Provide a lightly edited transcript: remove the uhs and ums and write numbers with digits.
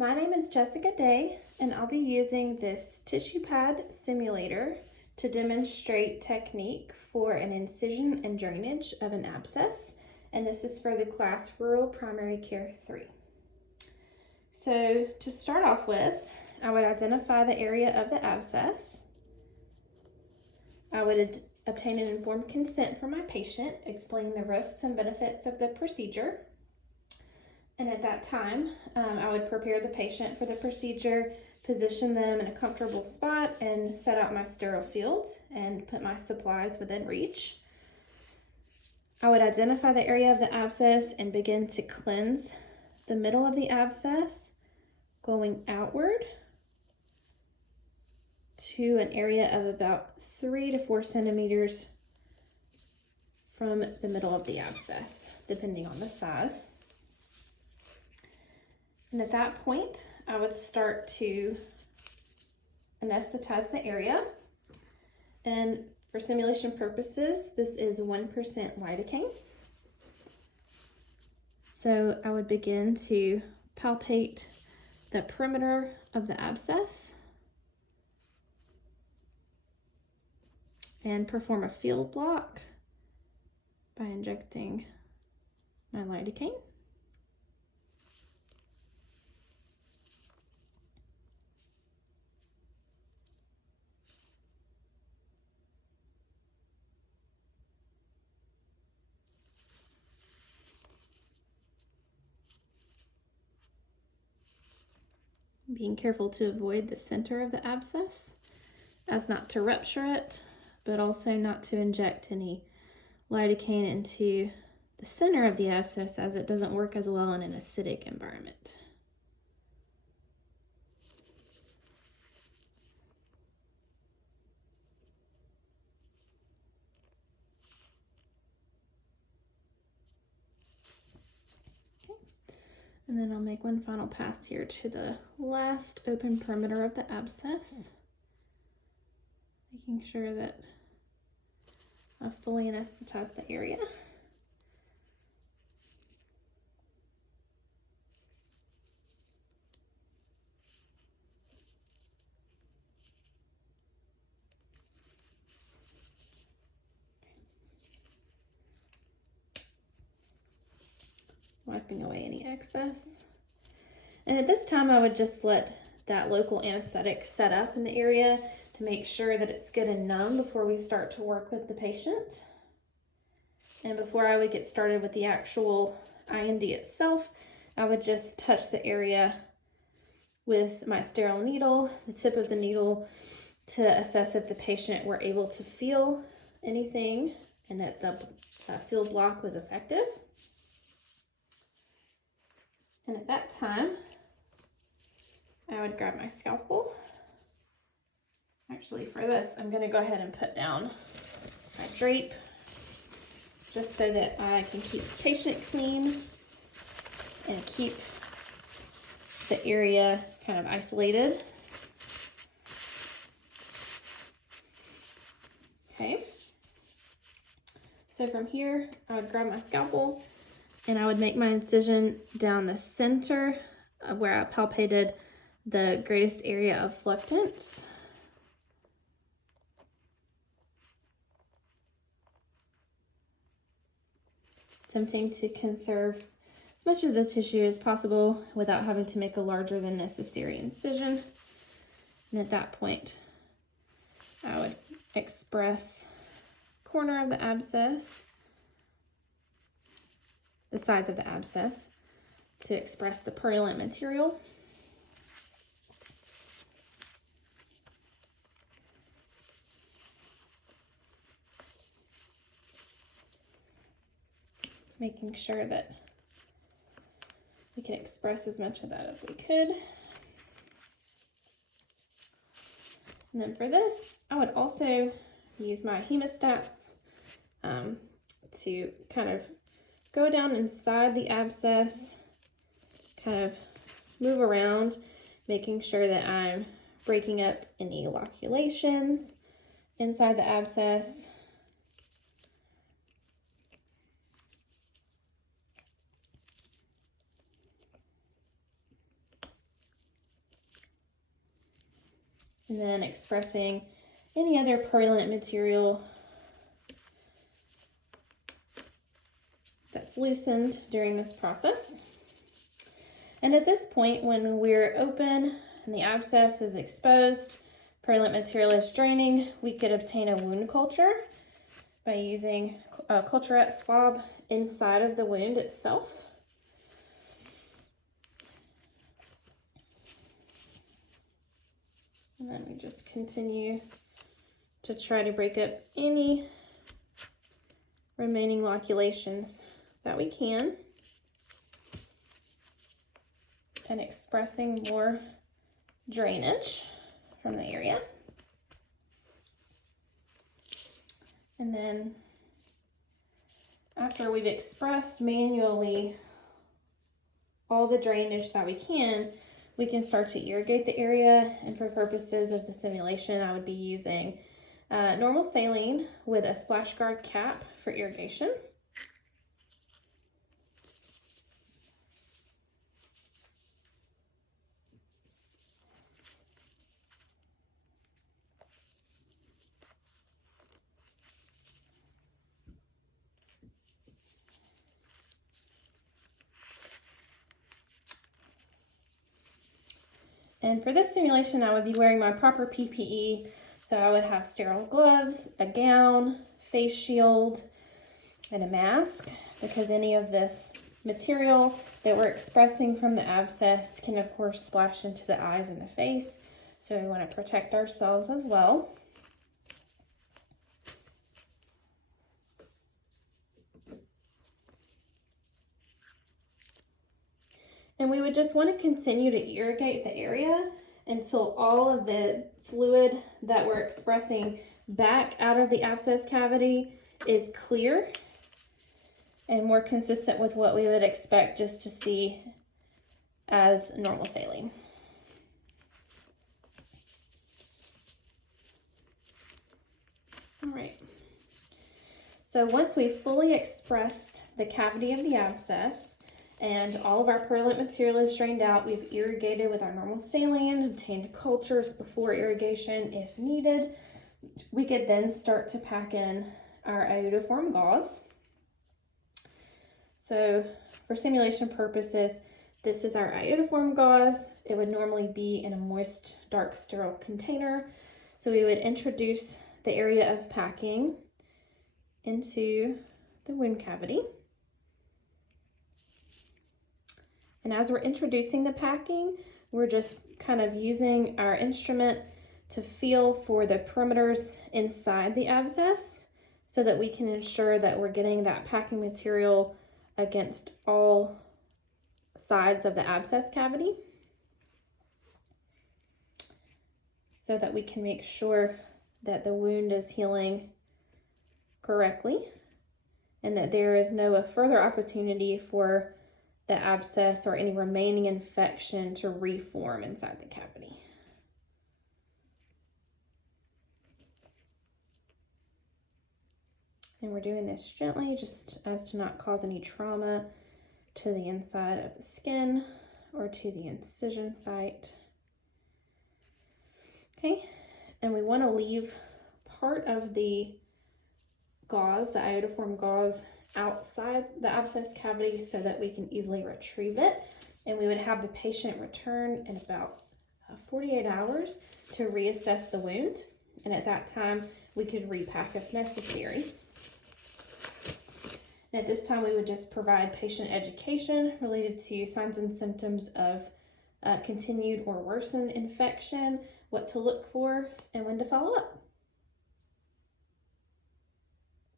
My name is Jessica Day, and I'll be using this tissue pad simulator to demonstrate technique for an incision and drainage of an abscess, and this is for the class Rural Primary Care 3. So to start off with, I would identify the area of the abscess. I would obtain an informed consent from my patient, explaining the risks and benefits of the procedure. And at that time, I would prepare the patient for the procedure, position them in a comfortable spot, and set out my sterile fields and put my supplies within reach. I would identify the area of the abscess and begin to cleanse the middle of the abscess, going outward to an area of about 3 to 4 centimeters from the middle of the abscess, depending on the size. And at that point, I would start to anesthetize the area. And for simulation purposes, this is 1% lidocaine. So I would begin to palpate the perimeter of the abscess and perform a field block by injecting my lidocaine. Being careful to avoid the center of the abscess as not to rupture it, but also not to inject any lidocaine into the center of the abscess, as it doesn't work as well in an acidic environment. And then I'll make one final pass here to the last open perimeter of the abscess, making sure that I've fully anesthetized the area. Wiping away any excess. And at this time, I would just let that local anesthetic set up in the area to make sure that it's good and numb before we start to work with the patient. And before I would get started with the actual IND itself, I would just touch the area with my sterile needle, the tip of the needle, to assess if the patient were able to feel anything and that the field block was effective. And at that time, I would grab my scalpel. Actually, for this, I'm going to go ahead and put down my drape just so that I can keep the patient clean and keep the area kind of isolated. Okay. So from here, I would grab my scalpel and I would make my incision down the center of where I palpated the greatest area of fluctance. Attempting to conserve as much of the tissue as possible without having to make a larger than necessary incision. And at that point, I would express corner of the abscess, the sides of the abscess, to express the purulent material. Making sure that we can express as much of that as we could. And then for this, I would also use my hemostats to kind of go down inside the abscess, kind of move around, making sure that I'm breaking up any loculations inside the abscess. and then expressing any other purulent material that's loosened during this process. And at this point, when we're open and the abscess is exposed, purulent material is draining, we could obtain a wound culture by using a culturette swab inside of the wound itself. And then we just continue to try to break up any remaining loculations that we can, and expressing more drainage from the area. And then after we've expressed manually all the drainage that we can start to irrigate the area. And for purposes of the simulation, I would be using normal saline with a splash guard cap for irrigation. And for this simulation, I would be wearing my proper PPE. So I would have sterile gloves, a gown, face shield, and a mask, because any of this material that we're expressing from the abscess can of course splash into the eyes and the face. So we want to protect ourselves as well. And we would just want to continue to irrigate the area until all of the fluid that we're expressing back out of the abscess cavity is clear and more consistent with what we would expect just to see as normal saline. All right. So once we've fully expressed the cavity of the abscess, and all of our purulent material is drained out, we've irrigated with our normal saline, obtained cultures before irrigation if needed, we could then start to pack in our iodoform gauze. So for simulation purposes, this is our iodoform gauze. It would normally be in a moist, dark, sterile container. So we would introduce the area of packing into the wound cavity. And as we're introducing the packing, we're just kind of using our instrument to feel for the perimeters inside the abscess so that we can ensure that we're getting that packing material against all sides of the abscess cavity, so that we can make sure that the wound is healing correctly and that there is no further opportunity for the abscess or any remaining infection to reform inside the cavity. And we're doing this gently just as to not cause any trauma to the inside of the skin or to the incision site. Okay, and we want to leave part of the gauze, the iodoform gauze, outside the abscess cavity so that we can easily retrieve it. And we would have the patient return in about 48 hours to reassess the wound. And at that time, we could repack if necessary. And at this time, we would just provide patient education related to signs and symptoms of continued or worsened infection, what to look for, and when to follow up.